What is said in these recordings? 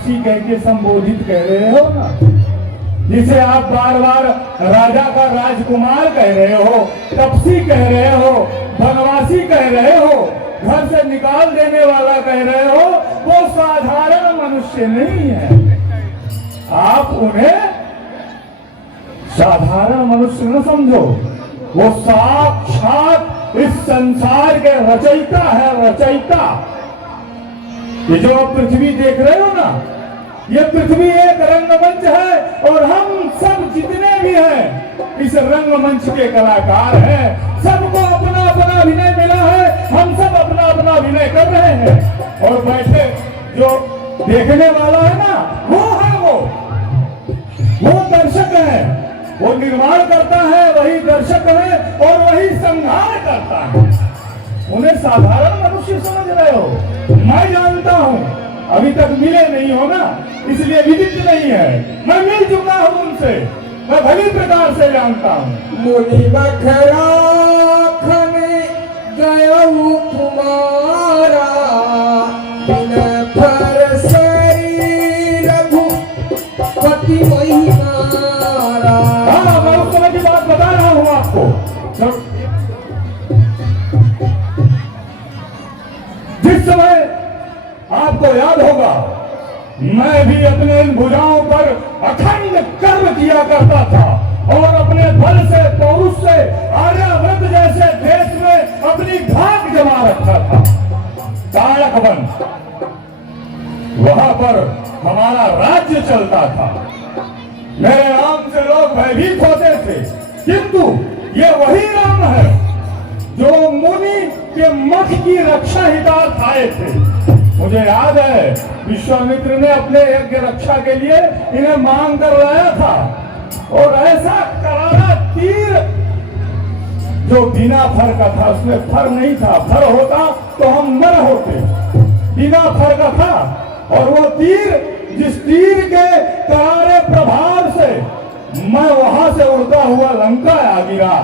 तापसी कह के संबोधित कह रहे हो ना, जिसे आप बार बार राजा का राजकुमार कह रहे हो, तपसी कह रहे हो, बनवासी कह रहे हो, घर से निकाल देने वाला कह रहे हो, वो साधारण मनुष्य नहीं है। आप उन्हें साधारण मनुष्य न समझो, वो साक्षात इस संसार के रचयिता है, रचयिता। ये जो आप पृथ्वी देख रहे हो ना, ये पृथ्वी एक रंगमंच है और हम सब जितने भी हैं इस रंगमंच के कलाकार हैं। सबको अपना अपना अभिनय मिला है, हम सब अपना अपना अभिनय कर रहे हैं और बैठे जो देखने वाला है ना, वो है वो दर्शक है। वो निर्माण करता है, वही दर्शक है और वही संहार करता है। उन्हें साधारण मनुष्य समझ रहे हो, मैं जानता हूं, अभी तक मिले नहीं हो ना, इसलिए विदित नहीं है। मैं मिल चुका हूं उनसे, मैं भली प्रकार से जानता हूं। मुनि बखरा खमे गयऊ कुमारा, बिन फर सरी रघुपति महिमारा। हाँ, मैं उस समय की बात बता रहा हूं आपको। जिस समय आपको याद होगा, मैं भी अपने इन भुजाओं पर अखंड कर्म किया करता था और अपने बल से, पौरुष से आर्यावर्त जैसे देश में अपनी धाक जमा रखा था। ताड़कवन, वहां पर हमारा राज्य चलता था। मेरे नाम से लोग भयभीत होते थे, किंतु ये वही राम है जो मुनि के मठ की रक्षा हितार्थ आए थे। मुझे याद है, विश्वामित्र ने अपने यज्ञ रक्षा के लिए इन्हें मांग कर लाया था और ऐसा करारा तीर जो बिना फर का था, उसमें फर नहीं था, फर होता तो हम मर होते, बिना फर का था। और वो तीर, जिस तीर के करारे प्रभाव से मैं वहां से उड़ता हुआ लंका आ गिरा,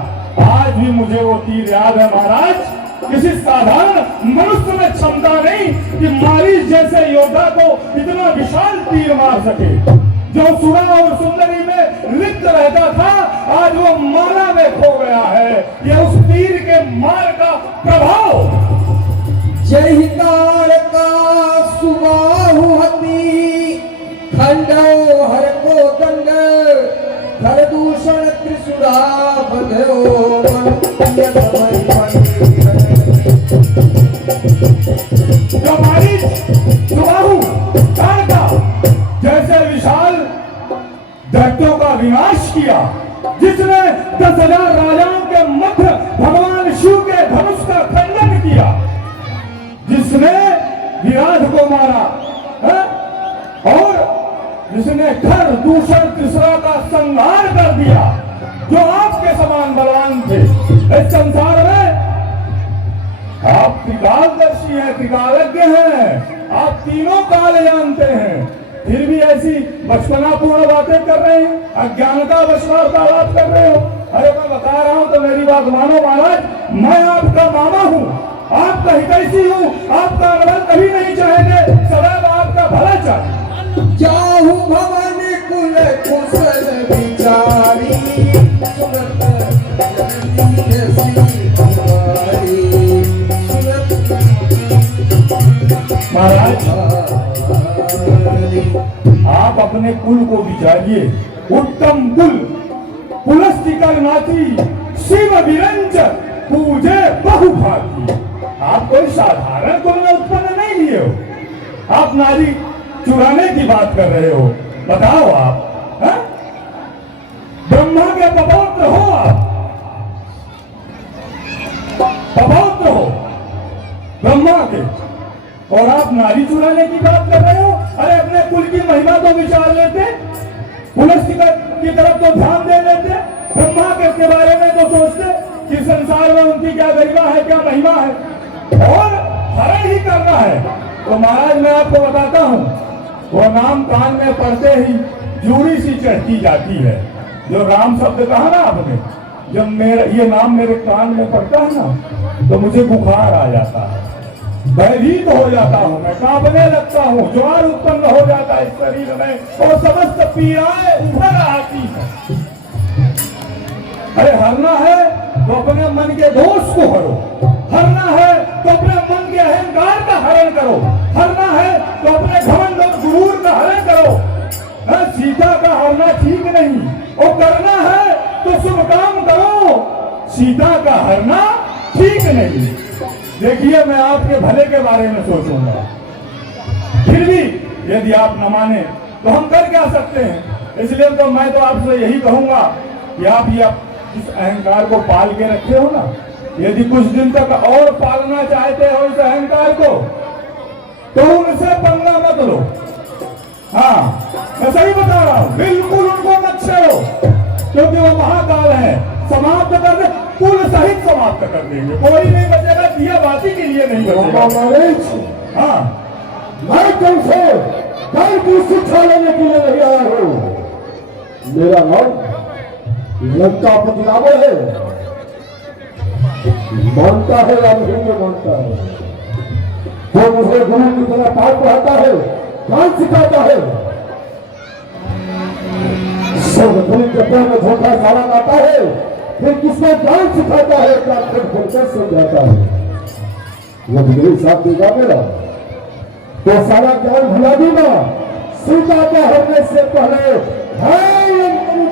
आज भी मुझे वो तीर याद है महाराज। किसी साधारण मनुष्य में क्षमता नहीं कि मारीच जैसे योद्धा को इतना विशाल तीर मार सके। जो सुरा और सुंदरी में लिप्त रहता था, आज वो माला में खो गया है। ये उस तीर के मार का प्रभाव। जय काल का सुबाहु हति, खंडो हर को दंड, हर दूषण त्रिशूला बंधो मन मारीच सुबाहु काल का जैसे विशाल दैत्यों का विनाश किया, जिसने 10,000 राजाओं के मध्य भगवान शिव के धनुष का खंडन किया, जिसने विराट को मारा है? और जिसने खर दूषण त्रिशूला का संहार कर दिया, जो आपके समान बलवान थे इस संसार में। आप त्रिकालदर्शी हैं, त्रिकालज्ञ हैं, आप तीनों काल जानते हैं, फिर भी ऐसी बचपनापूर्ण बातें कर रहे हैं, अज्ञानता वार्तालाप कर रहे हो। अरे मैं बता रहा हूं तो मेरी बात मानो महाराज, मैं आपका मामा हूं, आपका हितैषी हूं, आपका अनबल कभी नहीं चाहेंगे, सदैव आपका भला चाहे। जाहु भवन कुल कुशल विचारी, महाराज आप अपने कुल को विचारिए। उत्तम कुल पुलस्तिकर नाथी, शिव विरंच पूजे बहुभाती। आप कोई साधारण कुल में उत्पन्न नहीं लिए हो, आप नारी चुराने की बात कर रहे हो। बताओ आप, है? ब्रह्मा के पपौत्र हो, आप पपौत्र हो ब्रह्मा के, और आप नारी चुराने की बात कर रहे हो। अरे अपने कुल की महिमा तो विचार लेते, पुलस्तिकर की तरफ तो ध्यान दे लेते, ब्रह्मा के बारे में तो सोचते कि संसार में उनकी क्या गरिमा है, क्या महिमा है, और हरण ही करना है। तो महाराज मैं आपको बताता हूं, वो नाम कान में पड़ते ही जूड़ी सी चढ़ती जाती है। जो राम शब्द कहा ना आपने, जब मेरा ये नाम मेरे कान में पड़ता है ना, तो मुझे बुखार आ जाता है। भयभीत हो जाता हूँ, मैं कांपने लगता हूँ, ज्वार उत्पन्न हो जाता है इस शरीर में और समस्त पीड़ाएं उभर आती है। अरे हरना है तो अपने मन के दोष को हरो, हरना है तो अपने मन के अहंकार का हरण करो, हरना है तो अपने घमंड और गुरूर का हरण करो। सीता का हरना ठीक नहीं, और करना है तो शुभ काम करो, सीता का हरना ठीक नहीं। देखिए मैं आपके भले के बारे में सोचूंगा, फिर भी यदि आप न माने तो हम कर क्या सकते हैं। इसलिए तो मैं तो आपसे यही कहूंगा कि आप ये इस अहंकार को पाल के रखे हो ना, यदि कुछ दिन तक और पालना चाहते हो इस अहंकार को तो उनसे पंगा मत लो। हाँ मैं सही बता रहा हूं, बिल्कुल उनको मत छेड़ो, क्योंकि वो महाकाल है, समाप्त कर दे, कुल सहित समाप्त कर देंगे, कोई नहीं बचेगा, दिया बाती के लिए नहीं बचेगा। हाँ मैं तुमसे कल की शिक्षा लेने के लिए नहीं आया हूँ। मेरा नाम लंकापति रावण है, मानता है या नहीं मानता है, तो मुझे गुरु की तरह पाठ पढ़ाता है, ज्ञान सिखाता है, सर्वधनी के पैर में धोखा सारा लाता है, फिर किसको ज्ञान सिखाता है, क्या फिर समझाता है। जब मेरे साथ देगा मेरा तो सारा ज्ञान भुला दूंगा, सीता को हरने से पहले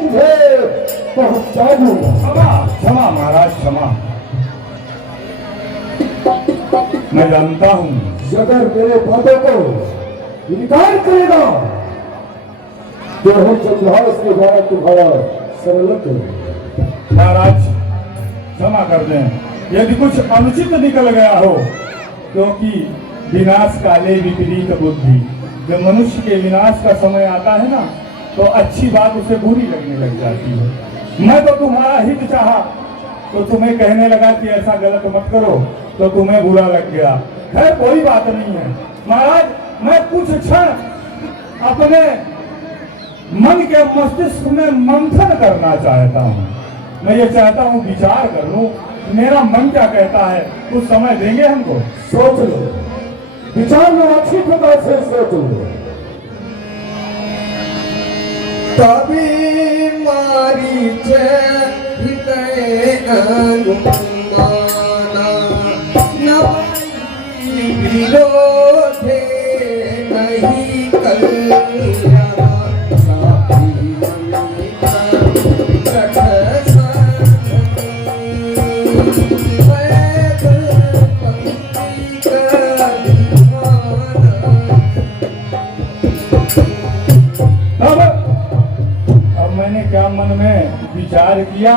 तुझे पहुंचा दूंगा। क्षमा क्षमा महाराज क्षमा, मैं जानता हूं अगर मेरे बातों को इनकार करेगा तो हम चंद्रहास के द्वारा तुम्हारा सरल करेंगे। महाराज क्षमा कर दें, यदि कुछ अनुचित निकल गया हो, क्योंकि विनाश काले विपरीत बुद्धि, जब मनुष्य के विनाश का समय आता है ना तो अच्छी बात उसे बुरी लगने लग जाती है। मैं तो तुम्हारा हित चाहा तो तुम्हें कहने लगा कि ऐसा गलत मत करो, तो तुम्हें बुरा लग गया। खैर कोई बात नहीं है महाराज, मैं कुछ क्षण अपने मन के मस्तिष्क में मंथन करना चाहता हूँ। मैं ये चाहता हूँ विचार कर लूं मेरा मन क्या कहता है, कुछ समय देंगे हमको? सोच लो, विचार में अच्छी प्रकार से सोच लो। तभी मारी हृदय अनुमाना नवाई विरोधे नहीं कल्याण क्या मन में विचार किया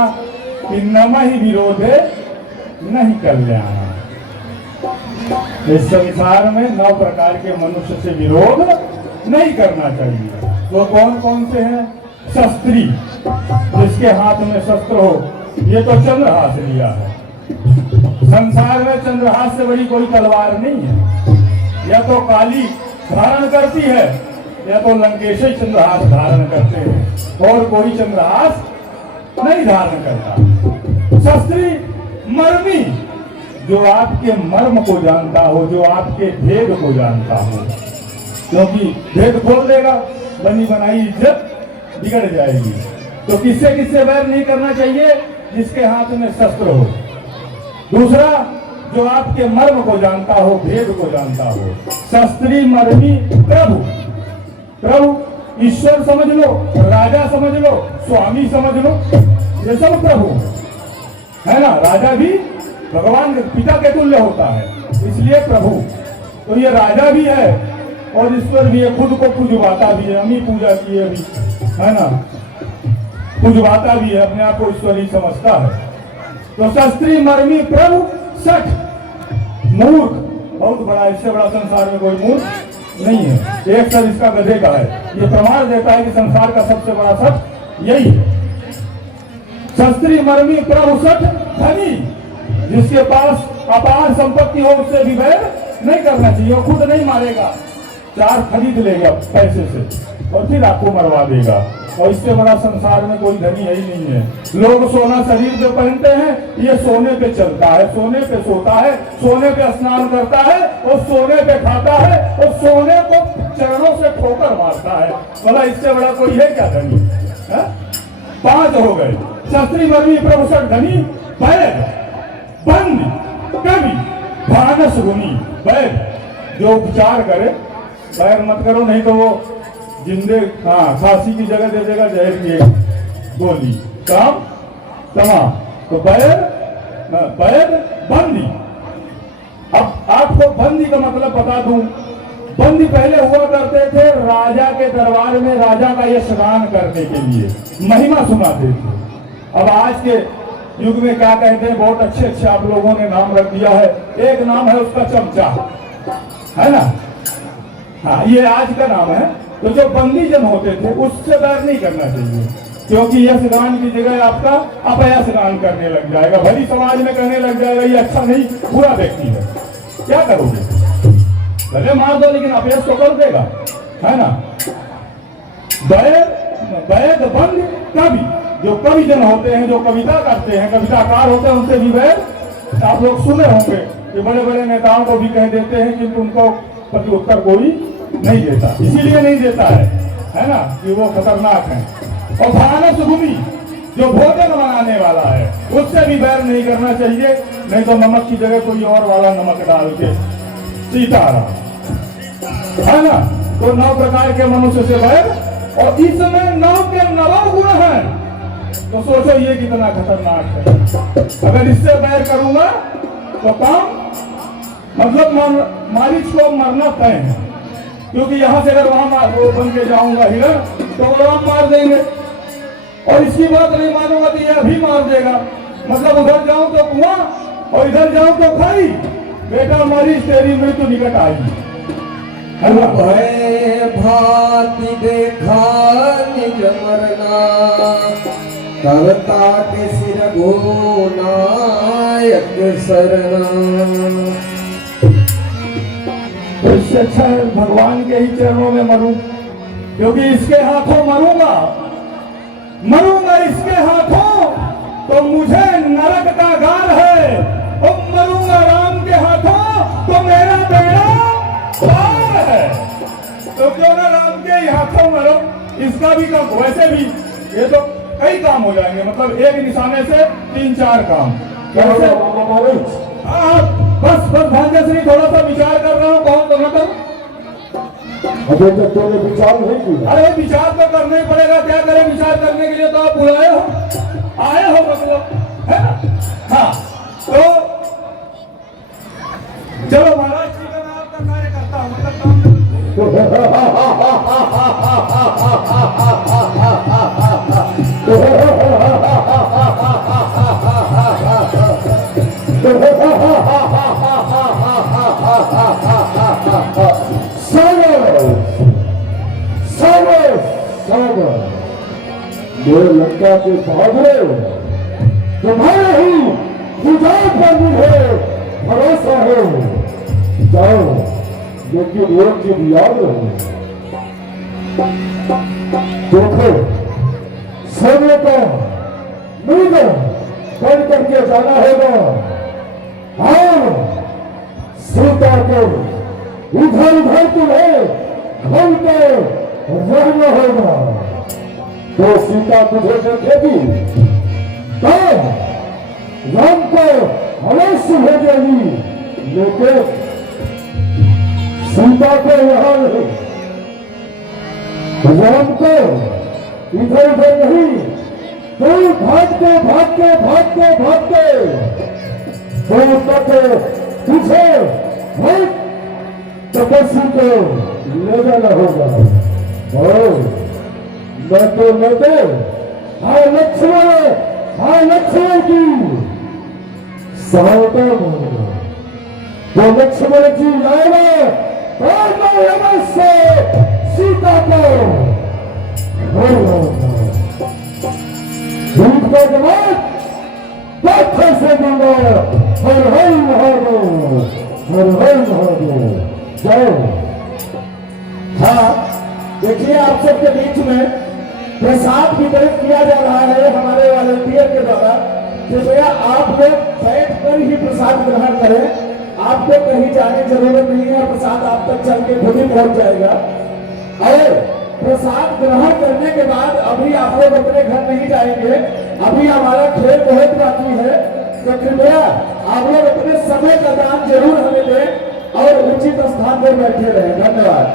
कि नमः ही विरोधे नहीं कल्याण। इस संसार में 9 प्रकार के मनुष्य से विरोध नहीं करना चाहिए। वो कौन कौन से हैं? शस्त्री, जिसके हाथ में शस्त्र हो, ये तो चंद्रहास लिया है। संसार में चंद्रहास से बड़ी कोई तलवार नहीं है, या तो काली धारण करती है या तो लंकेशी चंद्रहास धारण करते हैं, और कोई चंद्रहास नहीं धारण करता। शस्त्री मर्मी, जो आपके मर्म को जानता हो, जो आपके भेद को जानता हो, क्योंकि भेद खोल देगा बनी बनाई इज्जत बिगड़ जाएगी। तो किससे किससे वैर नहीं करना चाहिए? जिसके हाथ में शस्त्र हो। दूसरा, जो आपके मर्म को जानता हो, भेद को जानता हो। शस्त्री मर्मी प्रभु, प्रभु ईश्वर समझ लो, राजा समझ लो, स्वामी समझ लो, ये सब प्रभु है ना। राजा भी भगवान के पिता के तुल्य होता है, इसलिए प्रभु। तो ये राजा भी है और ईश्वर भी है, खुद को पूजवाता भी है, हम ही पूजा किए अभी, है ना, पूजवाता भी है, अपने आप को ईश्वर ही समझता है। तो शस्त्री मर्मी प्रभु सठ मूर्ख, बहुत बड़ा, इससे बड़ा संसार में कोई मूर्ख नहीं है। एक सर इसका गधे का है, ये प्रमाण देता है कि संसार का सबसे बड़ा सच यही है। शस्त्री मर्मी प्रभु सठ धनी, जिसके पास अपार संपत्ति हो उससे भी वैर नहीं करना चाहिए। वो खुद नहीं मारेगा, 4 खरीद लेगा पैसे से और फिर आपको मरवा देगा। और इससे बड़ा संसार में कोई धनी है ही नहीं है। लोग सोना शरीर पे पहनते हैं, ये सोने पे चलता है, सोने पे सोता है, सोने पे स्नान करता है और सोने पे खाता है और सोने को चरणों से ठोकर मारता है। बोला इससे बड़ा कोई है क्या धनी? 5 हो गए। शास्त्री वर्मी प्रभुषण धनी वैद बंद कवि भानस गुनी। वैद जो उपचार करे, बैर मत करो नहीं तो वो जिंदे खांसी की जगह दे देगा जहर की गोली। काम तमाम। तो बैर बंदी। अब आपको बंदी का मतलब बता दूं। बंदी पहले हुआ करते थे राजा के दरबार में, राजा का यशगान करने के लिए महिमा सुनाते थे। अब आज के युग में क्या कहते हैं, बहुत अच्छे आप लोगों ने नाम रख दिया है। एक नाम है उसका चमचा, है ना? हाँ, ये आज का नाम है। तो जो बंदी जन होते थे उससे बैर नहीं करना चाहिए, क्योंकि यशगान की जगह आपका अपयशगान करने लग जाएगा, भली समाज में कहने लग जाएगा ये अच्छा नहीं, बुरा व्यक्ति है। क्या करोगे? भले मार दो लेकिन अपयश तो कर देगा, है ना? वैद बंद कवि, जो कवि जन होते हैं, जो कविता करते हैं, कविताकार होते हैं, उनसे भी वैर आप लोग सुने होंगे कि बड़े बड़े नेताओं को भी कह देते हैं किंतु उनको प्रति उत्तर कोई नहीं देता। इसीलिए नहीं देता है ना, कि वो खतरनाक है। और भानस भूमि, जो भोजन बनाने वाला है, उससे भी बैर नहीं करना चाहिए, नहीं तो नमक की जगह कोई और वाला नमक डाल के। सीताराम, है ना? तो 9 प्रकार के मनुष्य से बैर, और इसमें 9 के 9 गुण हैं। तो सोचो ये कितना खतरनाक है। अगर इससे बैर करूंगा तो काम मतलब मारीच को मरना तय है, क्योंकि यहाँ से अगर वहां वो बन के जाऊंगा हिरण तो वो मार देंगे, और इसकी बात नहीं मानूंगा तो ये अभी मार देगा। मतलब उधर जाऊं तो कुआं और इधर जाऊं तो खाई। बेटा मारीच तेरी मृत्यु निकट आई। भय भांति देखा निज मरना, करता के सिर नायक शरणा। तो इससे अच्छा है भगवान के ही चरणों में मरूं, क्योंकि इसके हाथों मरूंगा इसके हाथों तो मुझे नरक का गार है, और मरूंगा राम के हाथों तो मेरा बेड़ा पार है। तो क्यों ना राम के ही हाथों मरो। इसका भी काम, वैसे भी ये तो कई काम हो जाएंगे, मतलब एक निशाने से 3-4 काम। कैसे? बस भाग्यश्री थोड़ा सा विचार कर रहा हूँ, कौन तो न करूं। अभी तक तुमने विचार नहीं किया। अरे विचार तो करना ही पड़ेगा, क्या करें? विचार करने के लिए तो आप बुलाए हो, आए हो मतलब, है ना? हाँ, तो चलो महाराज जी का मैं आपका कार्य करता हूँ, मतलब काम मेरे लंका के बहादुर तुम्हारे ही विजय पर मुझे भरोसा है। जाओ, लेकिन एक चीज याद रहो, देखो समय को मिलकर कर करके जाना होगा, और सीता को इधर उधर तुम्हें घूमते रहना होगा। तो सीता तुझे देखेगी तो राम को अवश्य भेजेगी, लेकिन सीता को यहाँ नहीं, राम को इधर उधर नहीं, तो भागते तो तक तुझे तपस्वी को ले जाना होगा। मैं तो हाय लक्ष्मण की सहायता मांगूंगा। तो लक्ष्मण जी लाएगा तो मैं अवश्य सीता को दूध का जवाब पत्थर से दूंगा। हर हर महादेव, हर हर महादेव। जाओ। हाँ, देखिए आप सबके बीच में प्रसाद वितरित किया जा रहा है हमारे वॉलंटियर के द्वारा। कृपया आप लोग बैठ कर ही प्रसाद ग्रहण करें, आपको कहीं जाने की जरूरत नहीं है, प्रसाद आप तक चल के खुद ही पहुंच जाएगा। और प्रसाद ग्रहण करने के बाद अभी आप लोग अपने घर नहीं जाएंगे, अभी हमारा खेल बहुत बाकी है, तो कृपया आप लोग अपने समय का दान जरूर हमें दें और उचित स्थान पर बैठे रहें। धन्यवाद।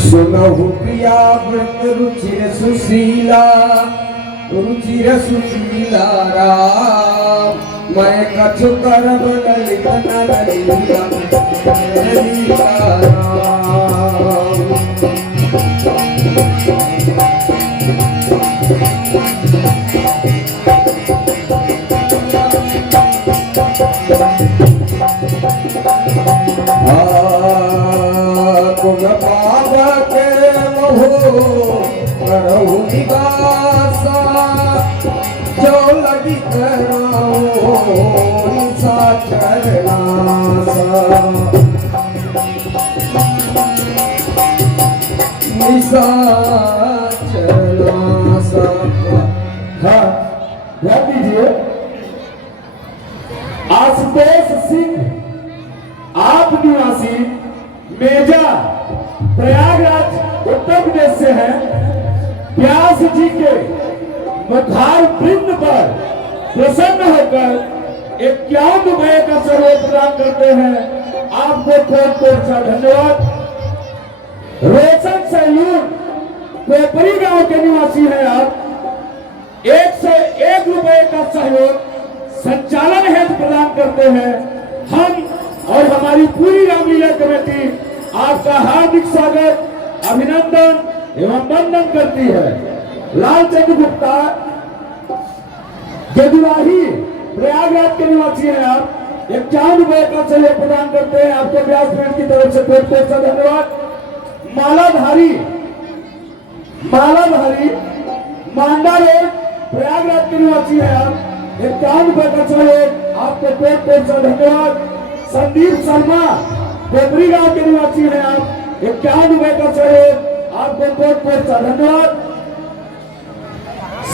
सुनहु प्रिया व्रत रुचिर सुशीला, रुचिर सुशीला राम, मैं कछु करब ललित नरलीला, नरलीला राम। कुल बाबा के मोह करहु निवासा, जो लगी कराओ निशा चरनासा, निशा चरनासा। हाँ, ध्यान दीजिए। आशुतोष सिंह आप निवासी मेजा प्रयागराज उत्तर प्रदेश से हैं। व्यास जी के मुखार वृंद पर प्रसन्न होकर 51 रुपए का सहयोग प्रदान करते हैं। आपको बहुत बहुत सा धन्यवाद। रोशन सहयोग पेपरी गांव के निवासी हैं आप। 101 रुपए का सहयोग संचालन हेतु प्रदान करते हैं। हम और हमारी पूरी रामलीला कमेटी आपका हार्दिक स्वागत, अभिनंदन एवं वंदन करती है। लालचंद गुप्ता जदुराही प्रयागराज के निवासी हैं आप। 51 रुपए का सहयोग प्रदान करते हैं। आपको व्यास पीठ की तरफ से बहुत बहुत सा धन्यवाद। मालाधारी मांडा रोड प्रयागराज के निवासी हैं आप। 51 रुपए का सहयोग, आपको बहुत बहुत सा धन्यवाद। संदीप शर्मा पेपरी गांव के निवासी हैं आप। 51 रुपए का सहयोग, आपको बहुत बहुत सा धन्यवाद।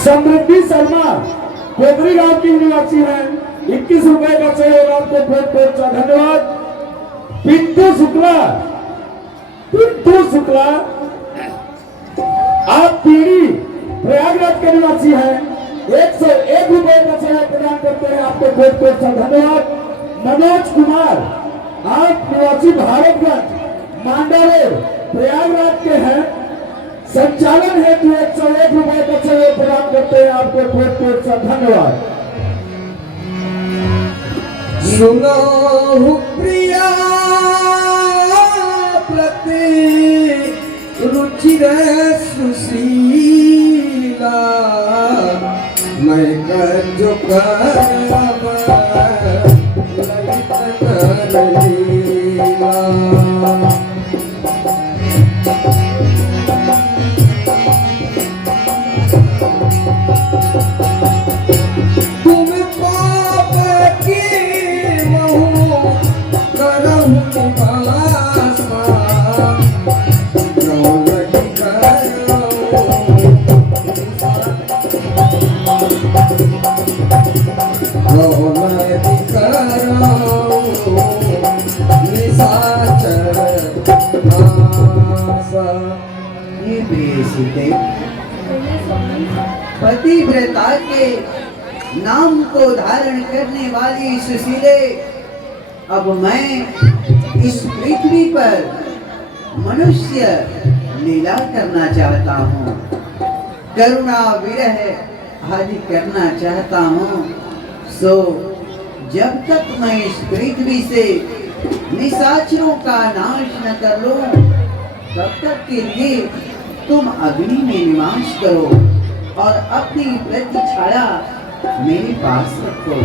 समृद्धि शर्मा पेपरी गांव की निवासी हैं। 21 रुपए का सहयोग, आपको बहुत बहुत सा धन्यवाद। पिंटू शुक्ला आप पीढ़ी प्रयागराज के निवासी हैं। 101 रुपए का सहयोग प्रदान करते हैं। आपको बहुत बहुत सा धन्यवाद। मनोज कुमार आप निवासी भारतगंज मांडा रोड प्रयागराज के हैं। संचालन हेतु 101 रुपए का सहयोग प्रदान करते हैं। आपको बहुत बहुत सा धन्यवाद। सुनहु प्रिया प्रति रुचिर सुशीला, मैं कर जो करब ललित नरलीला। तुम पाप की महु करहु निवासा, जो लगी कराओ पतिव्रता के नाम को धारण करने वाली सुशीले, अब मैं इस पृथ्वी पर मनुष्य लीला करना चाहता हूँ, करुणा विरह आदि करना चाहता हूँ। सो जब तक मैं इस पृथ्वी से निशाचरों का नाश न कर लूं, तब तक के लिए तुम अग्नि में निवास करो और अपनी प्रतिछाया मेरे पास रखो।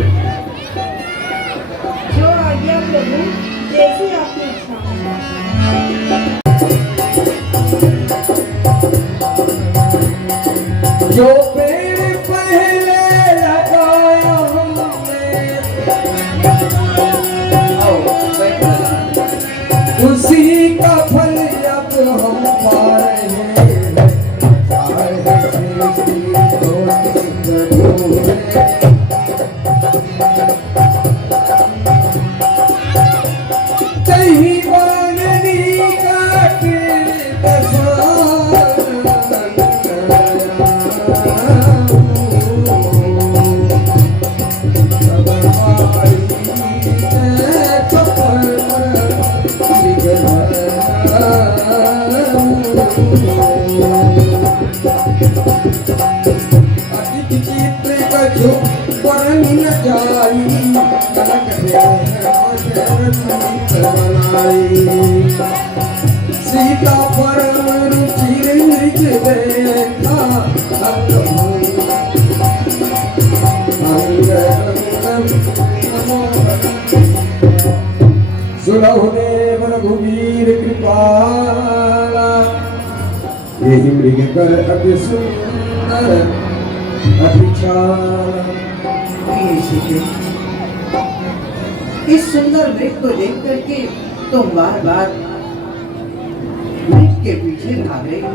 जो आज्ञा प्रभु, जैसी आपकी इच्छा। जो पेड़ पहले लगाया हमने, उसी का फल अब हम पा रहे हैं। अति चित्र कछु वर्णि न जाई कनक बनाई सीता पर रुचि मृग देखा सुरहुदेव रघुवीर कृपाला यही मृग कर अति सुंदर अतिचार। इस सुंदर मृग को देख करके तुम बार बार मृग के पीछे भाग रहे हो,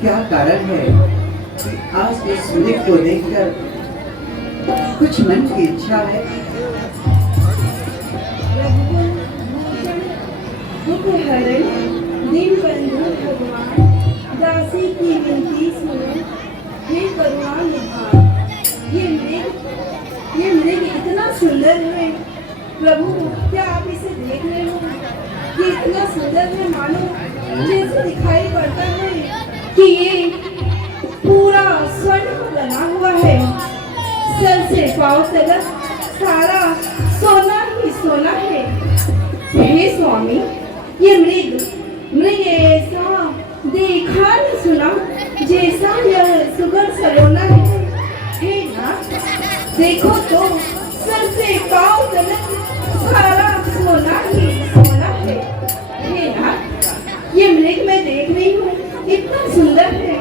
क्या कारण है? आज इस मृग को देखकर कुछ मन की इच्छा है? दिन बंधु भगवान दासी की विनती सुनो, हे करुणा निधान। ये मृग इतना सुंदर है प्रभु, क्या आप इसे देख रहे हो? ये इतना सुंदर है मानो जैसे दिखाई पड़ता है कि ये पूरा स्वर्ण का बना हुआ है। सर से पांव तक सारा सोना ही सोना है। हे स्वामी, ये मृग ऐसा देखा न सुना जैसा यह सुगर सलोना है। हे नाथ, देखो तो सर से पांव तक सारा सोना ही सोना है। हे नाथ, ये मृग मैं देख रही हूँ इतना सुंदर है,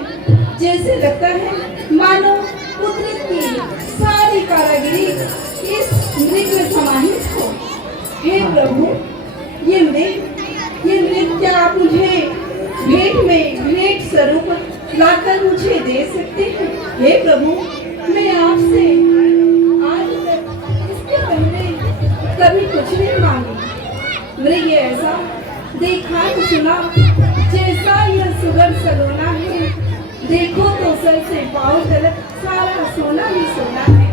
जैसे लगता है मानो कुदरत की सारी कारागिरी इस मृग में समाहित हो। हे प्रभु, ये मृग क्या आप मुझे भेंट स्वरूप लाकर मुझे दे सकते हैं? हे प्रभु, मैं आपसे आज तक इसके पहले कभी कुछ नहीं मांगी। मृग ऐसा देखा न सुना जैसा यह सुगर सलोना है। देखो तो सर से पांव तक सारा सोना ही सोना है।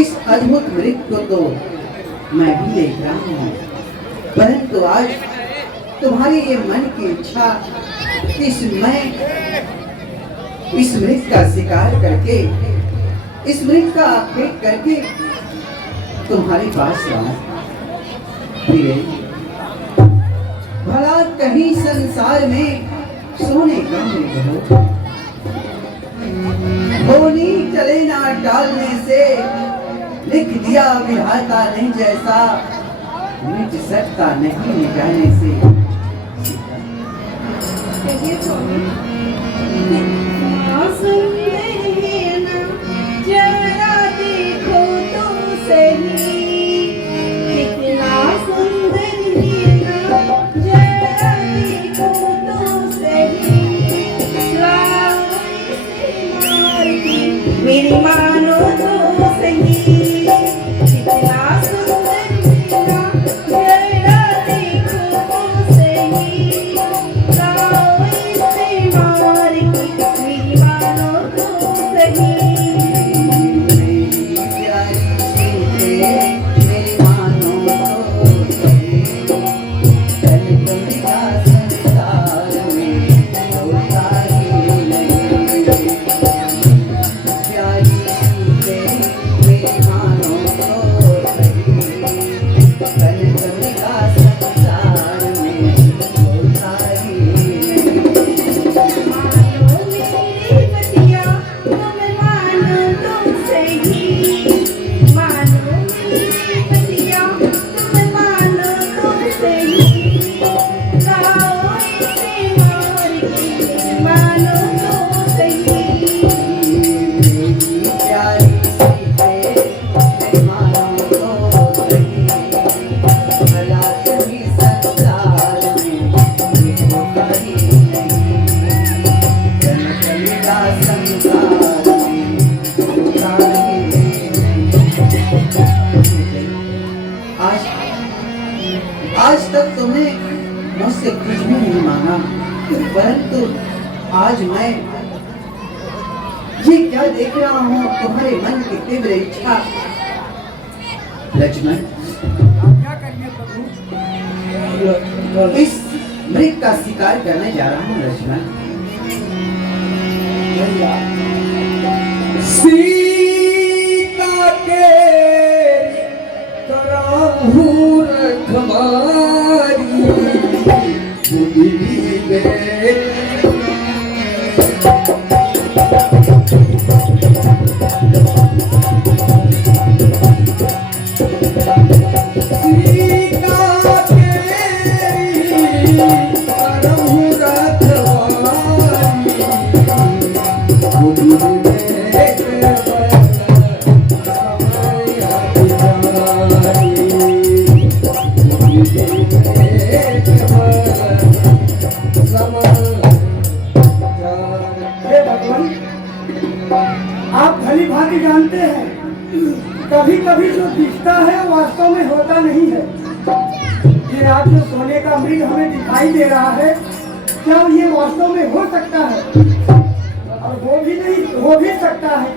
इस अद्भुत मृग को तो मैं भी देख रहा हूँ, परंतु आज तुम्हारी ये मन की इच्छा इस मृग का शिकार करके, इस मृग का भेंट करके तुम्हारे पास लाऊं। प्रिय, भला कहीं संसार में सोने का मृग हो, होनी चले ना डालने से लिख दिया विधाता ने जैसा, मिट सकता नहीं मिटाने से। जरा देखो तो सही, कितना सुंदर है ना, जरा देखो तो सही। मेरी मानो तो सही, कितना सुंदर है ना, जरा देखो तो सही। मेरी मानो तो सही। आज तक तुमने मुझसे कुछ भी नहीं मांगा, परंतु आज मैं ये क्या देख रहा हूँ, तुम्हारे मन की तीव्र इच्छा। लक्ष्मण, इस मृग का शिकार करने जा रहा हूँ लक्ष्मण। सीता के कराहू रखवारी बुद्धि दे आप भली भांति जानते हैं, कभी कभी जो दिखता है वास्तव में होता नहीं है। ये आज जो सोने का मृग हमें दिखाई दे रहा है, क्या ये वास्तव में हो सकता है? और वो भी नहीं हो भी सकता है।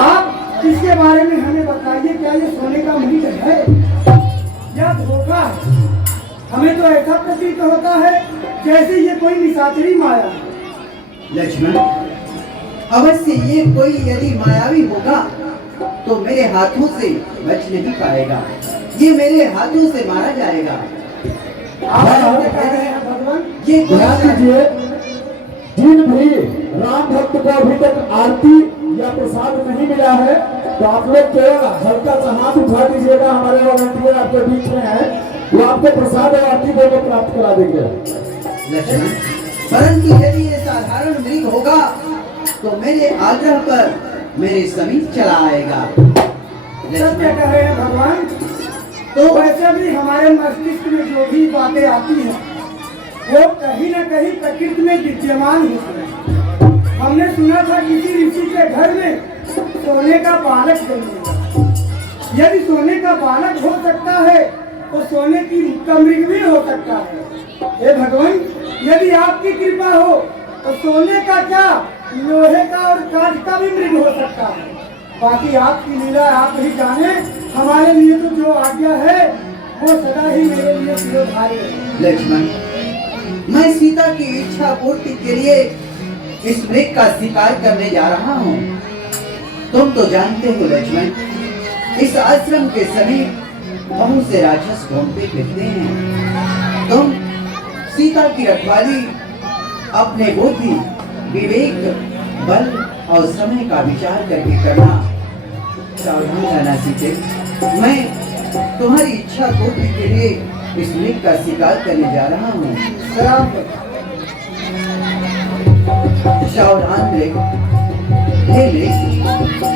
आप इसके बारे में हमें बताइए, क्या ये सोने का मृग है या धोखा है? हमें तो ऐसा प्रतीत होता है जैसे ये कोई निशाचरी माया है। लक्ष्मण, अवश्य ये कोई यदि मायावी होगा तो मेरे हाथों से बच नहीं पाएगा, ये मेरे हाथों से मारा जाएगा। आप क्या कह रहे हैं भगवान? ये ध्यान दीजिए, जिन भी राम भक्त को अभी तक आरती या प्रसाद नहीं मिला है तो आप लोग केवल हल्का सा हाथ उठा दीजिएगा। हमारे वॉलंटियर आपके बीच में है, वो आपको प्रसाद और आरती दोनों प्राप्त करा देंगे। लक्ष्मण, परंतु यदि ये साधारण मृग होगा तो मेरे आग्रह पर मेरे समीप चला आएगा। सब क्या कह रहे हैं भगवान? तो वैसे भी हमारे मस्तिष्क में जो भी बातें आती हैं वो कहीं न कहीं प्रकृति में विद्यमान होती है। हमने सुना था किसी ऋषि के घर में सोने का बालक जन्मेगा। यदि सोने का बालक हो सकता है तो सोने का मृग भी हो सकता है। हे भगवान, यदि आपकी कृपा हो तो सोने का क्या, लोहे का और कांच का भी मृग हो सकता है। बाकी आपकी लीला आप ही जाने। हमारे लिए तो जो आज्ञा है वो सदा ही मेरे लिए शिरोधार्य है। लक्ष्मण, मैं सीता की इच्छा पूर्ति के लिए इस मृग का शिकार करने जा रहा हूँ। तुम तो जानते हो लक्ष्मण, इस आश्रम के समीप बहुत से राक्षस घूमते फिरते हैं। तुम सीता की रखवाली अपने बुद्धि, विवेक, बल और समय का विचार करके करना। सावधान रहना सीते। मैं तुम्हारी इच्छा पूर्ति के लिए इस मृग का शिकार करने जा रहा हूँ। सावधान मृग, हे मृग,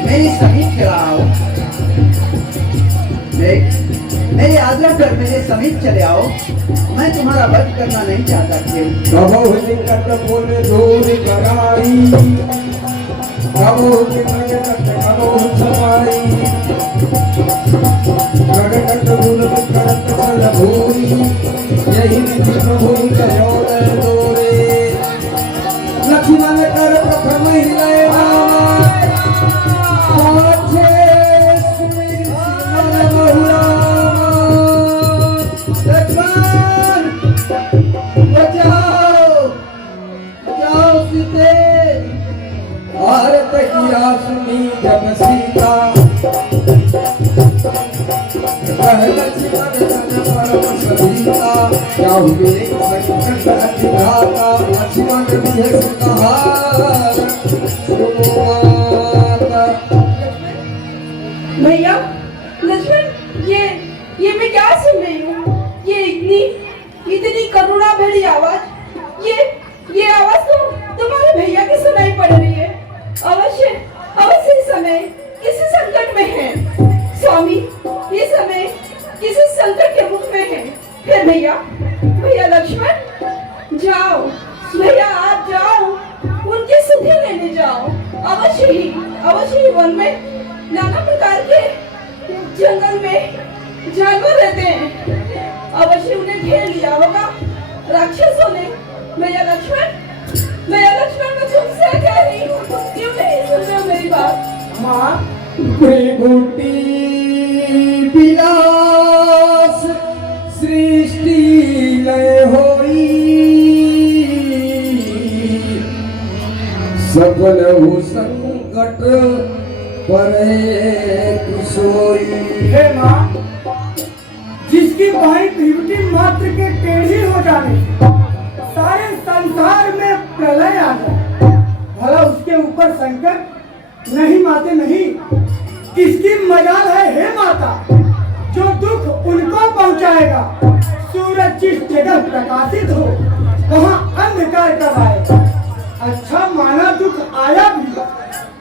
मेरे समीप चला आओ। मृग, मेरे आग्रह पर मेरे समीप चले आओ। मैं तुम्हारा वध करना नहीं चाहता। कबहु निकट बोले दूर कराई, कबहु निकट कबहु छपाई, प्रगट गुण करत फल भूरी, यही विधि प्रभु कहो दोरे। लक्ष्मण कर प्रथम हिले भारत किया सुनी जब सीता, कह लक्ष्मण तन परम सभीता, क्या हुए संकट अतिघाता, लक्ष्मण विहस कहा सुनुमाता। भैया, लक्ष्मण, ये मैं क्या सुन रही हूँ? ये इतनी करुणा भरी आवाज, ये आवाज तो तुम्हारे भैया की सुनाई पड़ रही है। अवश्य इस समय किसी संकट में है स्वामी, ये समय किसी संकट के मुख में है। फिर भैया लक्ष्मण, जाओ भैया, आप जाओ, उनकी सुधि लेने जाओ। अवश्य ही वन में नाना प्रकार के जंगल में जानवर रहते हैं, अवश्य उन्हें घेर लिया होगा राक्षसों ने। भैया लक्ष्मण, मैं तुमसे कह रही हूँ, क्यों नहीं सुन रहे हो मेरी बात? माँ, विभूति विलास सृष्टि सफल हो संकट परे किशोरी। हे माँ, जिसकी बाई त्रिवटी मात्र के टेढ़ी हो जाने से सारे संसार में प्रलय आ जाए, भला उसके ऊपर संकट नहीं माते नहीं। किसकी मजाल है हे माता, जो दुख उनको पहुंचाएगा। सूरज जिस जगह प्रकाशित हो वहाँ अंधकार कब आएगा। अच्छा माना दुख आया भी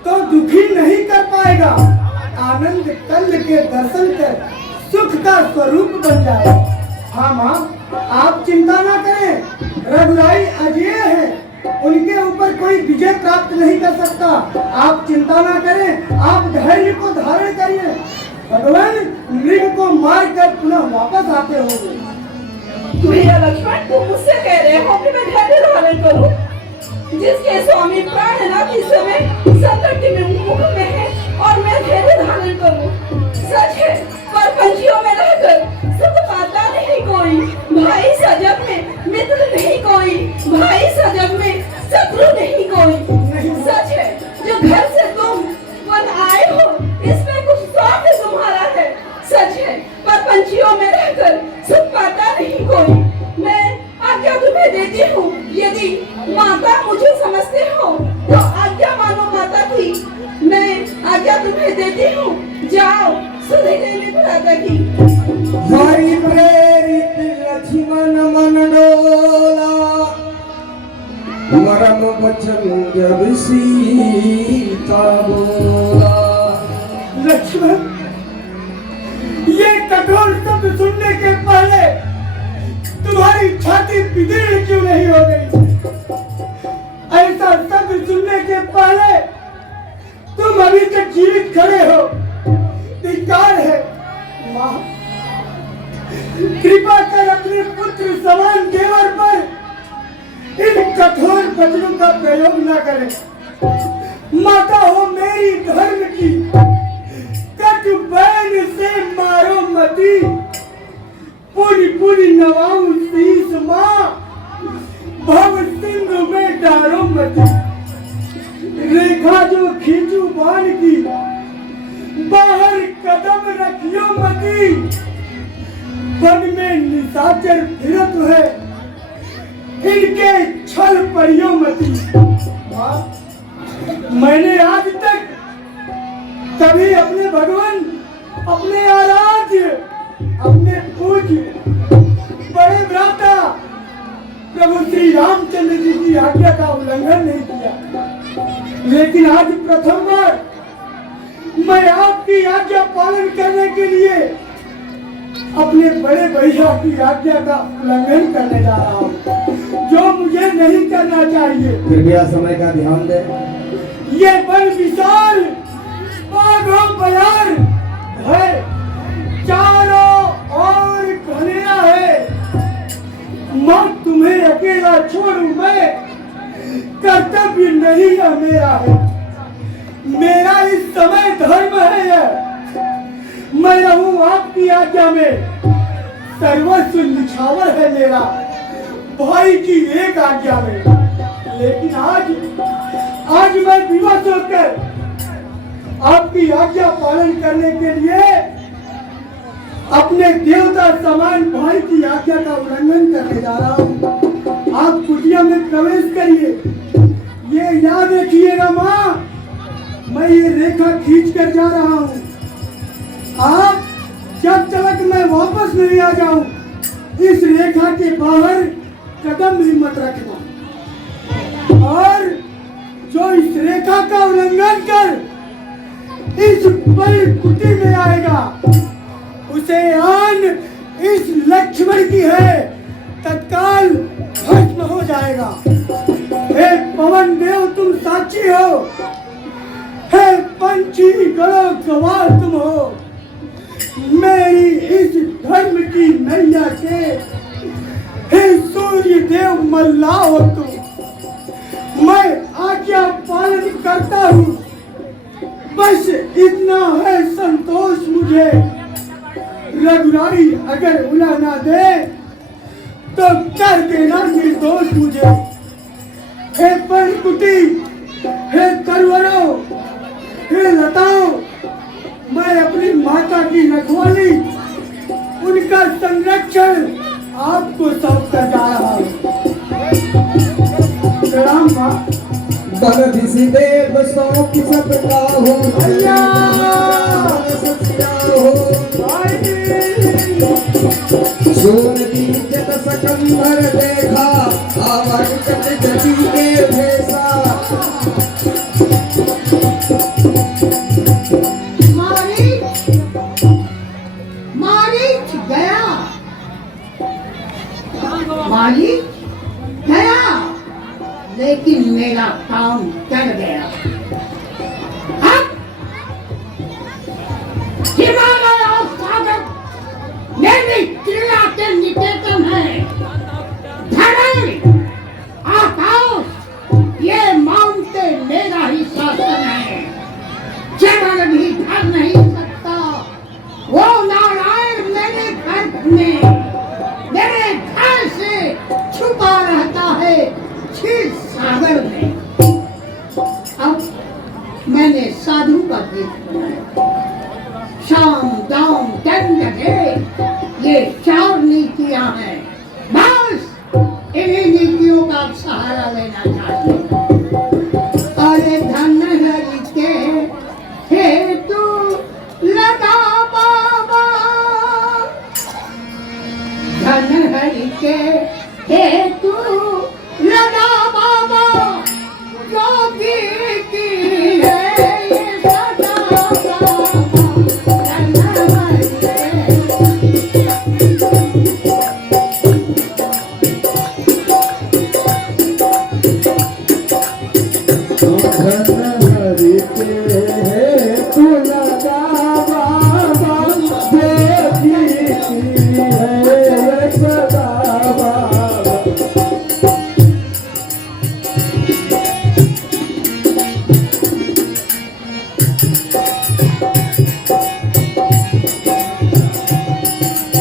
तो दुखी नहीं कर पाएगा। आनंद कंद के दर्शन कर सुख का स्वरूप बन जाए। हाँ माँ, आप चिंता ना करें, रघुराई अजय है, उनके ऊपर कोई विजय प्राप्त नहीं कर सकता। आप चिंता ना करें, आप धैर्य को धारण करिए। भगवान मृग को मार कर पुनः वापस आते होंगे। भैया लक्ष्मण, तुम मुझसे कह रहे हो कि मैं धैर्य धारण करूं? जिसके स्वामी प्राणनाथ इस समय संकट में मुख में है और मैं धैर्य धारण करूं? सच है, पर पंछियों में रहकर सुख पाता नहीं कोई। भाई सजग में मित्र नहीं कोई, भाई सजग में शत्रु नहीं कोई। सच है, जो घर से तुम वन आए हो इसमें कुछ स्वार्थ तुम्हारा है। सच है, पर पंछियों में रहकर सुख पाता नहीं कोई। मैं आज्ञा तुम्हें देती हूँ, यदि माता मुझे समझते हो तो आज्ञा मानो माता की। मैं आज्ञा तुम्हें देती हूँ, जाओ सुधि लेने भ्राता की। हरि प्रेरित लक्ष्मण मन डोला, मरम वचन जब सीता बोला। लक्ष्मण, ये कठोर शब्द सुनने के पहले तुम्हारी छाती विदीर्ण क्यों नहीं हो गई? ऐसा शब्द सुनने के पहले तुम अभी तक जीवित खड़े हो, धिक्कार है। माँ, कृपा कर अपने पुत्र समान देवर पर इन कठोर वचनों का प्रयोग न करें। माता हो मेरी धर्म की, कट बैन से मारो मती, पूरी पूरी नवाऊं शीस माँ, भव सिंधु में डारो मती। रेखा जो खींचू बाण की, बाहर कदम रखियो मती, वन में निशाचर फिरत है, इनके छल परियो मती। मैंने आज तक कभी अपने भगवान, अपने आराध्य, अपने पूज्य बड़े भ्राता प्रभु श्री रामचंद्र जी की आज्ञा का उल्लंघन नहीं किया, लेकिन आज प्रथम बार मैं आपकी आज्ञा पालन करने के लिए अपने बड़े भैया की आज्ञा का उल्लंघन करने जा रहा हूँ, जो मुझे नहीं करना चाहिए। कृपया समय का ध्यान दें। ये वन विशाल बाघों बयार है, चारों ओर घनेरा है। मैं तुम्हें अकेला छोड़ूं मैं, कर्तव्य नहीं है मेरा है। मेरा इस समय धर्म है यह, मैं रहूं आपकी आज्ञा में, सर्वस्व निछावर है मेरा भाई की एक आज्ञा में। लेकिन आज मैं विवश होकर आपकी आज्ञा पालन करने के लिए अपने देवता समान भाई की आज्ञा का उल्लंघन करने जा रहा हूँ। आप कुटिया में प्रवेश करिए। ये याद रखिएगा माँ, मैं ये रेखा खींच कर जा रहा हूँ। आप जब तक मैं वापस नहीं आ जाऊं, इस रेखा के बाहर कदम भी मत रखना। और जो इस रेखा का उल्लंघन कर इस बड़ी कुटी में आएगा, उसे आन इस लक्ष्मण की है तत्काल भस्म हो जाएगा। हे पवन देव तुम साक्षी हो, हे पंछी गणों गवाह तुम हो। मेरी इस धर्म की नैया के हे सूर्य देव मल्लाह हो तुम। मैं आज्ञा पालन करता हूँ, बस इतना है संतोष मुझे। रघुराई अगर उला ना दे तो कर देना निर्दोष मुझे। हे परकुटी बन भिसी देव सौंप सबका हो भैया सचिया हो सोन बीजत सकंदर देखा आवर कट गति के भेसा मालिक गया, लेकिन मेरा काम कर गया। अब हिमालय और सागर मेरी क्रिया के निकेतन है। धरती, आकाश, ये मानते मेरा ही शासन है। चरण भी धर नहीं सकता। वो नारायण मेरे गर्भ में, मेरे घर से छुपा रहता है क्षीर सागर में। अब मैंने साधु का गीत बनाया। शाम दाम दंड है, ये 4 नीतियां हैं। बस इन्हीं नीतियों का सहारा लेना चाहिए। अरे धन हरि के हेतु लगा बाबा, धन हरि के हेतु लगा बाबा, योगी की है ये सदा बाबा। धन हरि धन हरि के हेतु लगा बाबा, योगी की है सदा बाबा।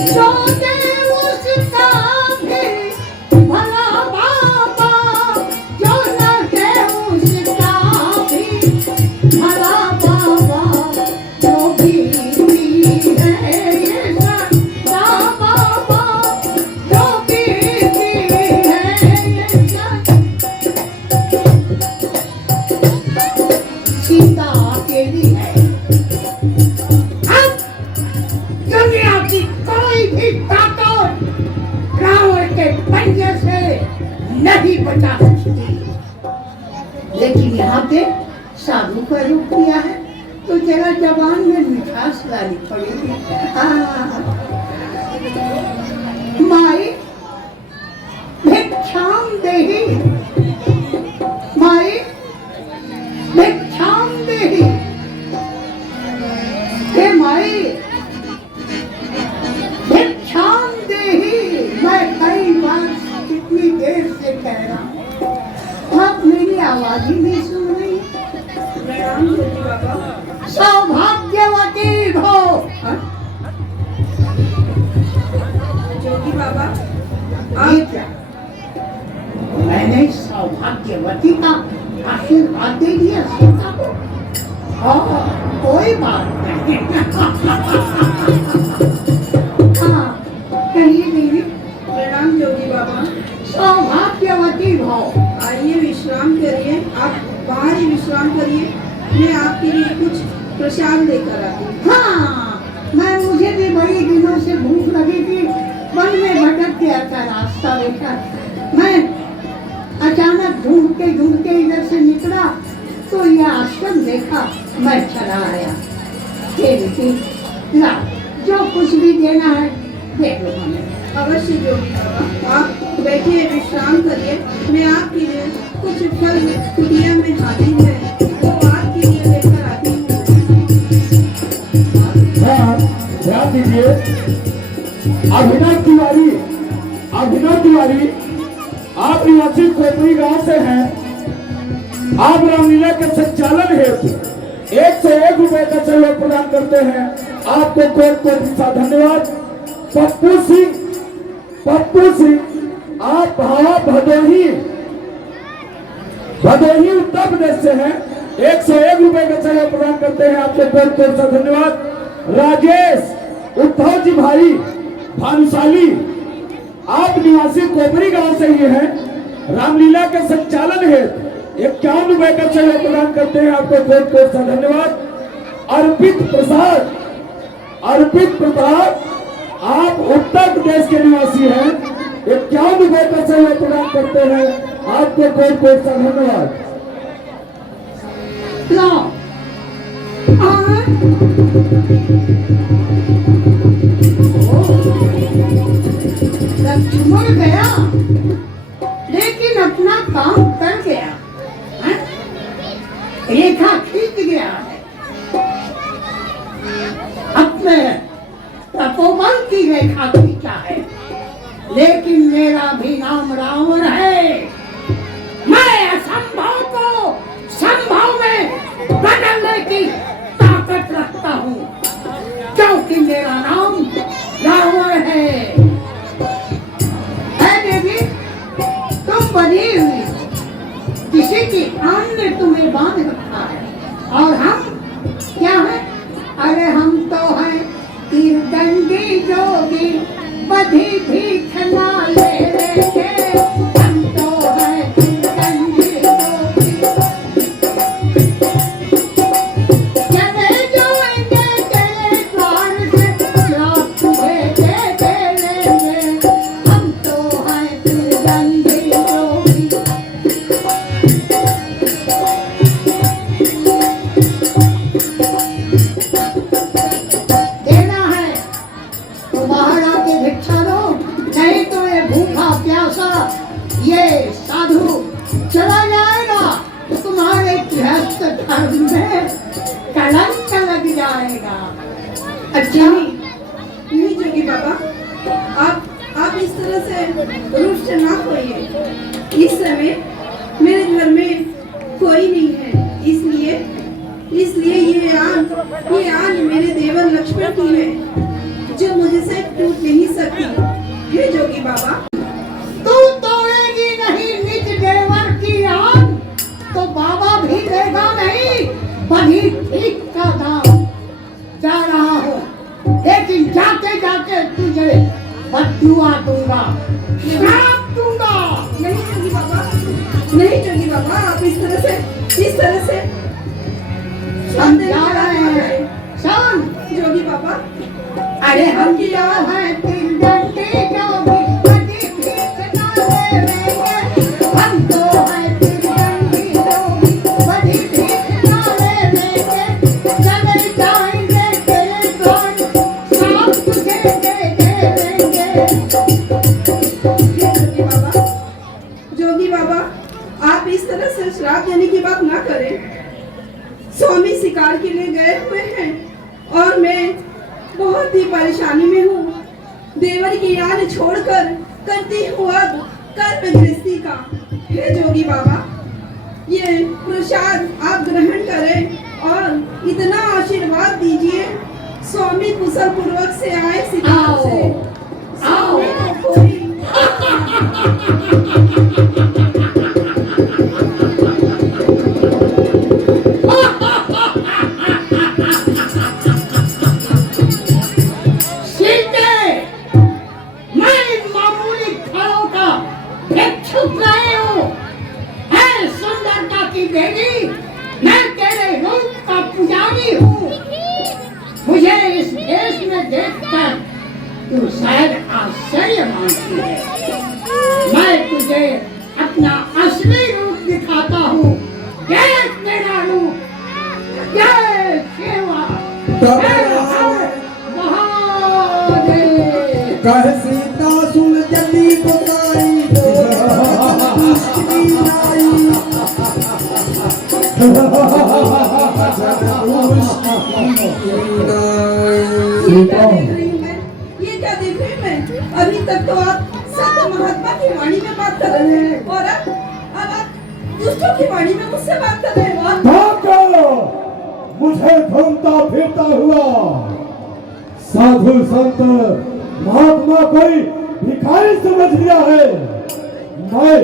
जो दे उसका भी भला बाबा, जो न दे उसका भी भला बाबा, जो भी है ये सदा बाबा, जो भी है ये सदा। सीता अकेली है। अब दुनिया की कोई भी ताकत रावण के पंजे से नहीं बचा सकती। लेकिन यहाँ पे साधु का रूप लिया है तो जरा जबान में मिठास लानी पड़ेगी। माई भिक्षाम देहि, माई भिक्षाम देहि। हे माई भिक्षाम देहि, मैं कई बार कितनी देर से कह रहा हूँ, आप मेरी आवाज ही नहीं सुन रही। प्रणाम जोगी बाबा। सौभाग्यवती हो। जोगी बाबा, ये क्या? मैंने सौभाग्यवती का आशीर्वाद दे दिया सीता को। कोई बात नहीं। हाँ, कहिए देवी। प्रणाम जोगी बाबा। सौभाग्यवती भव। आइए विश्राम करिए, आप बाहर ही विश्राम करिए। मैं आपके लिए कुछ प्रसाद लेकर आती हूँ। हाँ, मुझे भी बड़ी दिनों से भूख लगी थी। वन में भटक गया था, रास्ता देखा। मैं अचानक ढूंढते इधर से निकला तो यह आश्रम देखा, मैं चला आया। ला, जो कुछ भी देना है दे दो हमें। अवश्य जोगी बाबा, आप बैठिए, विश्राम करिए। मैं आपके लिए कुछ फल कुटिया में हाजिर है तो आपके लिए लेकर आती हूँ। हाँ, ध्यान दीजिए। अभिनव तिवारी, आप निवासी खोपड़ी गांव से हैं। आप रामलीला के संचालन हेतु 101 रुपए का सहयोग प्रदान करते हैं। आपको कोट धन्यवाद। पप्पू सिंह, आप भदोही उत्तर प्रदेश से हैं। 101 रुपए का सहयोग प्रदान करते हैं। आपको कोट धन्यवाद। राजेश उद्धव जी भाई भानुशाली, आप निवासी कोपरी गांव से ही हैं। रामलीला के संचालन हेतु 91 का सहयोग प्रदान करते हैं आपको बहुत बहुत सा धन्यवाद। अर्पित प्रसाद आप उत्तर प्रदेश के निवासी हैं, 91 का सहयोग प्रदान करते हैं आपको बहुत बहुत सा धन्यवाद। लक्ष्मण गया लेकिन अपना काम कर गया, रेखा खींच गया है, अपने तपोबल की रेखा खींचा है, लेकिन मेरा भी नाम रावण है। मैं असंभव को संभव में बदलने की ताकत रखता हूँ, क्योंकि मेरा नाम रावण है। देवी, तुम बनी हुई किसी की आन ने तुम्हें बांध रखा है, और हम क्या है? अरे हम तो हैं तीरदंडी जोगी, बधी भीख ना ले लेंगे, हम तो हैं तीरदंडी जोगी। चले जाएंगे तेरे द्वार से, श्राप तुझे दे लेंगे, हम तो हैं तीरदंडी जोगी। देना है तो बाहर आके भिक्षा दो, नहीं तो ये भूखा प्यासा ये साधु चला जाएगा तो तुम्हारे गृहस्थ धर्म में कलंक लग जाएगा। अच्छा नहीं जोगी बाबा, आप इस तरह से रुष्ट ना होइए। इस समय मेरे घर में कोई नहीं है, इसलिए ये आन मेरे देवर लक्ष्मण की है, जो मुझसे टूट नहीं सकती। हे जोगी बाबा, तू तोड़ेगी नहीं निज देवर की आन, तो बाबा भी देगा नहीं बड़ी ठीक का दाम। जा रहा हो, लेकिन जाते जाते तुझे बद्दुआ दूंगा, श्राप दूंगा। नहीं जोगी बाबा, नहीं जोगी बाबा, आप इस तरह से समझा रहे हैं, सुन जोगी बाबा। अरे हम किया है तीरदंडी जोगी, बड़ी भीख ना लेंगे, हम तो हैं तीरदंडी जोगी, बड़ी भीख ना लेंगे, चले जाएंगे तेरे द्वार, श्राप तुझे दे देंगे। जोगी बाबा, आप इस तरह से श्राप देने की बात ना करें। स्वामी शिकार के लिए गए हुए हैं और मैं बहुत ही परेशानी में हूँ। देवर की याद छोड़कर करती हूँ अब कर्म गृहस्थी का। हे जोगी बाबा, ये प्रसाद आप ग्रहण करें और इतना आशीर्वाद दीजिए, स्वामी कुशल पूर्वक से आए शिकार से, स्वामी को कोई देवी, मैं तेरे रूप का पुजारी हूँ। मुझे इस देश में देखकर तू शायद आश्चर्य मानती है। मैं तुझे अपना असली रूप दिखाता हूँ। देख मेरा रूप, जय सेवा, कह सीता सुन जल्दी बुलाई, ये क्या देख रही मैं? अभी तक तो आप संत महात्मा की वाणी में बात कर रहे हैं और अब आप दुष्टों की वाणी में मुझसे बात कर रहे हैं। मुझे घूमता फिरता हुआ साधु संत महात्मा कोई भिखारी समझ लिया है। मैं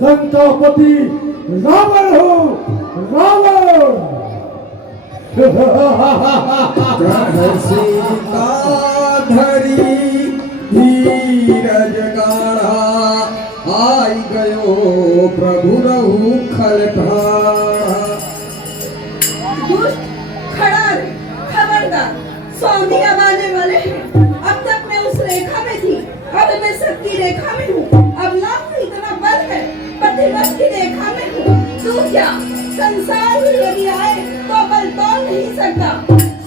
लंकापति रावण हूँ, रावण। सीता धरी धीरज गाढ़ा, आई गयो प्रभु रहु खलठा। दुष्ट, खड़ा रहे, खबरदार, स्वामी अब आने वाले हैं। अब तक मैं उस रेखा में थी, अब मैं शक्ति रेखा में हूँ। अब नाम में इतना बल है, प्रतिवत की रेखा में हूँ। तू क्या संसार में यदि आए तो बल तोड़ नहीं सकता।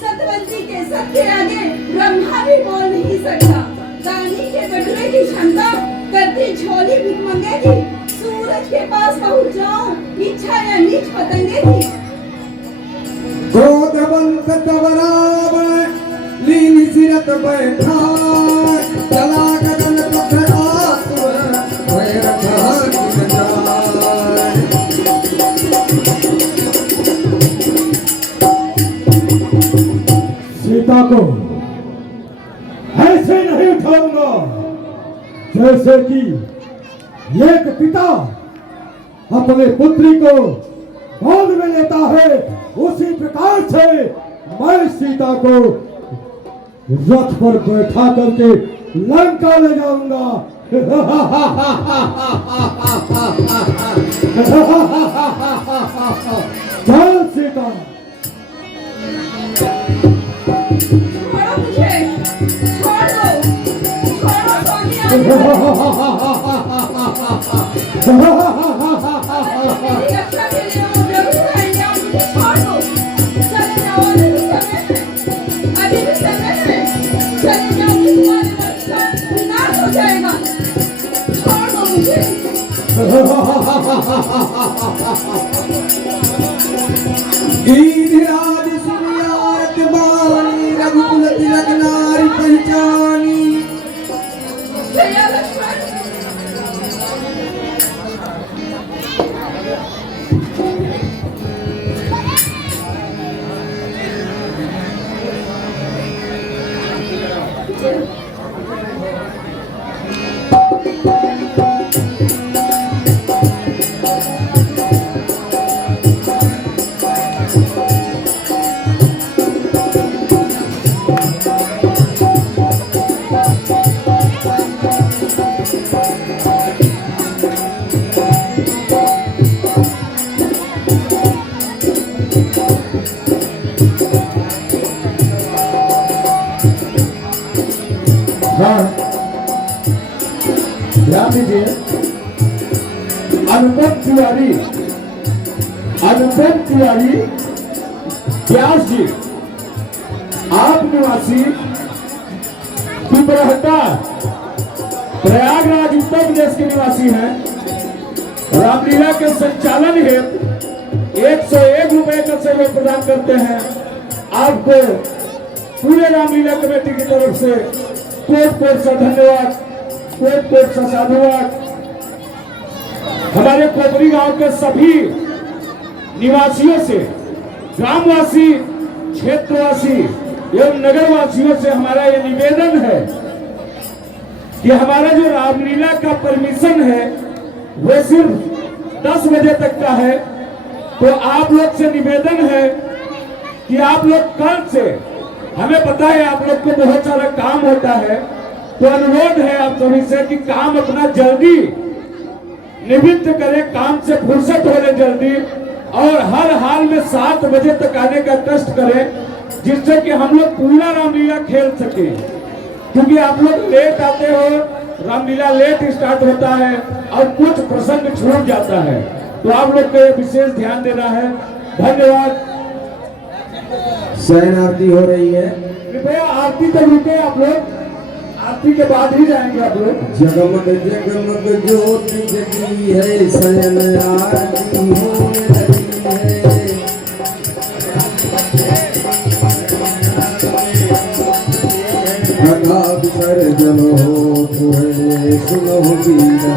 सतवंती के सत्य आगे ब्रह्मा भी बोल नहीं सकता। दानी के बटुए की क्षमता करती झोली भी मंगेगी। सूरज के पास पहुँच जाऊं, इच्छा या नीच पतंगे थी। क्रोधवंत तव रावण लीन सिरत बैठा, चला गगन पथ आत्म भय रखा किन जाय। सीता को ऐसे नहीं उठाऊंगा जैसे कि एक पिता अपने पुत्री को गोद में लेता है, उसी प्रकार से मैं सीता को रथ पर बैठा करके लंका ले जाऊंगा। चल सीता। छोड़ो मुझे, छोड़ दो, छोड़ो स्वामी मेरी रक्षा के लिए वो जरूर आएंगे। आप मुझे छोड़ दो, चले जाओ, अभी भी समय है, अभी भी समय है। चले जाओ, तुम्हारे वंश का विनाश हो जाएगा। छोड़ दो मुझे। गिरिराज सुनियारत बानी रघुकुल तिलक नारी पहचानी। जया लक्ष्मण। हाँ, ध्यान दीजिए। अनुपम तिवारी व्यास जी, आप निवासी पिपरहटा प्रयागराज उत्तर प्रदेश के निवासी हैं। रामलीला के संचालन हेतु 101 रुपए का सहयोग प्रदान करते हैं। आपको पूरे रामलीला कमेटी की तरफ से कोट कोट सा धन्यवाद, कोट कोट सा साधुवाद। हमारे कोपरी गांव के सभी निवासियों से, ग्रामवासी, क्षेत्रवासी एवं नगरवासियों से हमारा ये निवेदन है कि हमारा जो रामलीला का परमिशन है वो सिर्फ 10 बजे तक का है। तो आप लोग से निवेदन है कि आप लोग कल से, हमें पता है आप लोग को बहुत सारा काम होता है, तो अनुरोध है आप सभी से कि काम अपना जल्दी निवृत्त करें, काम से फुर्सत हो ले जल्दी, और हर हाल में 7 बजे तक आने का कष्ट करें, जिससे कि हम लोग पूरा रामलीला खेल सके। क्योंकि आप लोग लेट आते हो, रामलीला लेट स्टार्ट होता है और कुछ प्रसंग छूट जाता है, तो आप लोग को विशेष ध्यान देना है। धन्यवाद। शयन आरती हो रही है। कृपया आरती तक रुके आप लोग, आरती के बाद ही जाएंगे आप लोग। जगमग जगमग ज्योति जगी है, शयन आरती होने लगी है। अगा विसर्जन हो सुनो बीना।